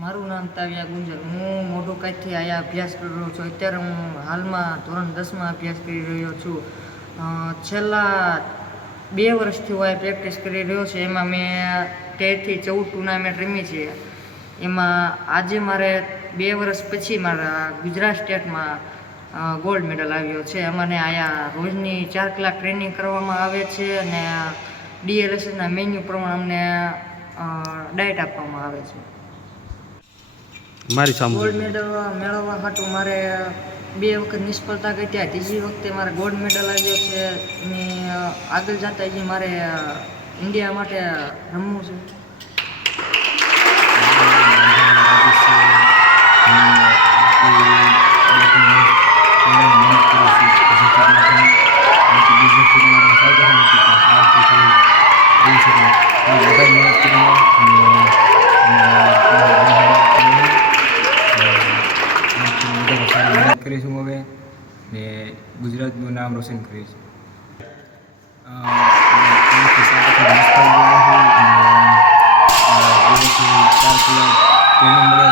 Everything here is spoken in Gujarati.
મારું નામ તાવ્યા ગુંજર. હું મોઢું કાંઈથી અહીંયા અભ્યાસ કરી રહ્યો છું. અત્યારે હું હાલમાં ધોરણ 10માં અભ્યાસ કરી રહ્યો છું. છેલ્લા 2 વર્ષથી હું અહીંયા પ્રેક્ટિસ કરી રહ્યો છું. એમાં મેં 13થી 14 ટુર્નામેન્ટ રમી છે. એમાં આજે મારે 2 વર્ષ પછી મારા ગુજરાત સ્ટેટમાં ગોલ્ડ મેડલ આવ્યો છે. અમને અહીંયા રોજની 4 કલાક ટ્રેનિંગ કરવામાં આવે છે અને DLSના મેન્યુ પ્રમાણે અમને ડાયટ આપવામાં આવે છે. ગોલ્ડ મેડલ મેળવવા હાટું મારે 2 વખત નિષ્ફળતા ગઈ ત્યાં ત્રીજી વખતે મારે ગોલ્ડ મેડલ આવ્યો છે. અને આગળ જતા હજી મારે ઇન્ડિયા માટે રમવું છે. કરીશું હવે ને ગુજરાતનું નામ રોશન કરીશ. ટ્રેનિંગ મળે